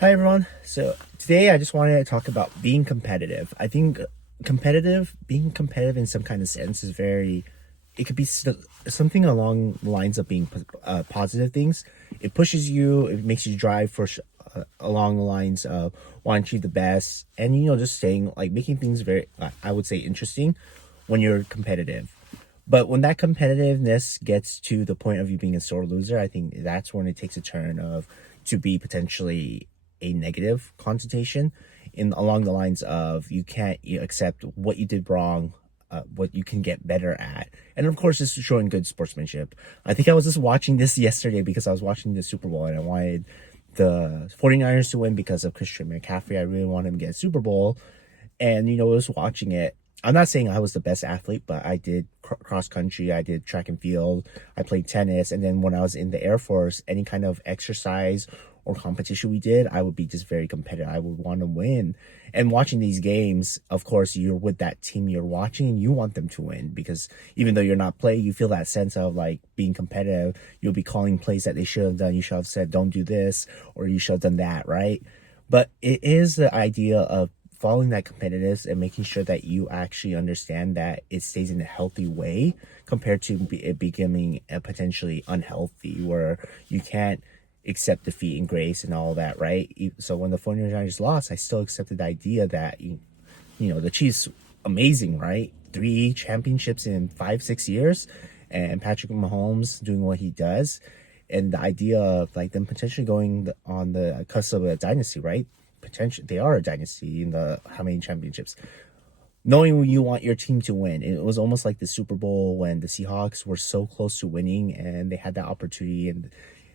Hi everyone. So today I just wanted to talk about being competitive. I think being competitive in some kind of sense is it could be something along the lines of being positive things. It pushes you, it makes you drive along the lines of wanting to achieve the best, and just staying like making things very, I would say, interesting when you're competitive. But when that competitiveness gets to the point of you being a sore loser, I think that's when it takes a turn of to be potentially a negative connotation in along the lines of you accept what you did wrong, what you can get better at. And of course, it's showing good sportsmanship. I think I was just watching this yesterday because I was watching the Super Bowl and I wanted the 49ers to win because of Christian McCaffrey. I really wanted him to get a Super Bowl. And, I was watching it. I'm not saying I was the best athlete, but I did cross country, I did track and field, I played tennis. And then when I was in the Air Force, any kind of exercise or competition we did, I would be just very competitive. I would want to win. And watching these games, of course, you're with that team you're watching and you want them to win because even though you're not playing, you feel that sense of like being competitive. You'll be calling plays that they should have done. You should have said, don't do this, or you should have done that, right? But it is the idea of following that competitiveness and making sure that you actually understand that it stays in a healthy way compared to it becoming a potentially unhealthy where you can't accept defeat and grace and all that, right? So when the 49ers lost, I still accepted the idea that the Chiefs amazing, right? Three championships in 5-6 years, and Patrick Mahomes doing what he does, and the idea of like them potentially going on the cusp of a dynasty, right? Potentially, they are a dynasty in the how many championships? Knowing you want your team to win, it was almost like the Super Bowl when the Seahawks were so close to winning and they had that opportunity and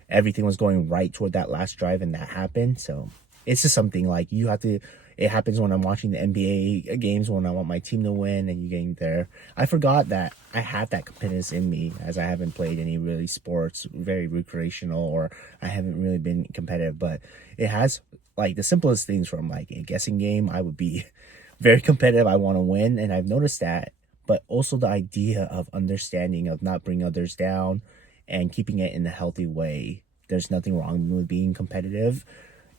everything was going right toward that last drive and that happened. So it's just something like you have to. It happens when I'm watching the NBA games when I want my team to win and you getting there. I forgot that I have that competitiveness in me as I haven't played any really sports, very recreational, or I haven't really been competitive. But it has like the simplest things from like a guessing game. I would be very competitive. I want to win, and I've noticed that. But also the idea of understanding of not bringing others down and keeping it in a healthy way. There's nothing wrong with being competitive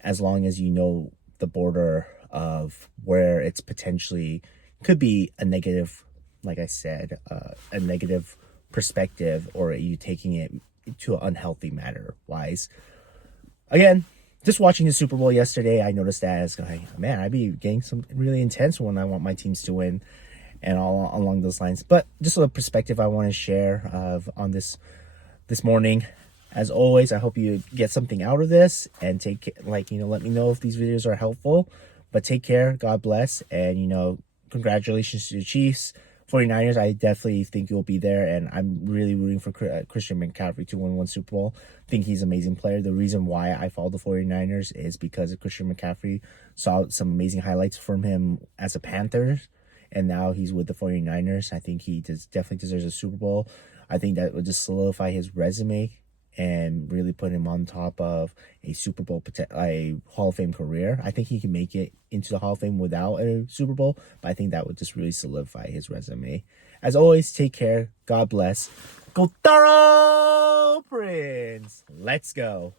as long as you know the border of where it's potentially could be a negative, like I said, a negative perspective, or you taking it to an unhealthy matter wise. Again, just watching the Super Bowl yesterday, I noticed that as going, man, I'd be getting some really intense when I want my teams to win and all along those lines. But just a perspective I want to share on this morning. As always, I hope you get something out of this and let me know if these videos are helpful. But take care, God bless, and congratulations to the Chiefs. 49ers, I definitely think you'll be there, and I'm really rooting for Christian McCaffrey to win one Super Bowl. I think he's an amazing player. The reason why I follow the 49ers is because of Christian McCaffrey. Saw some amazing highlights from him as a Panther, and now he's with the 49ers. I think he definitely deserves a Super Bowl. I think that would just solidify his resume and really put him on top of a Super Bowl, a Hall of Fame career. I think he can make it into the Hall of Fame without a Super Bowl, but I think that would just really solidify his resume. As always, take care. God bless. Go Thorough Prince. Let's go.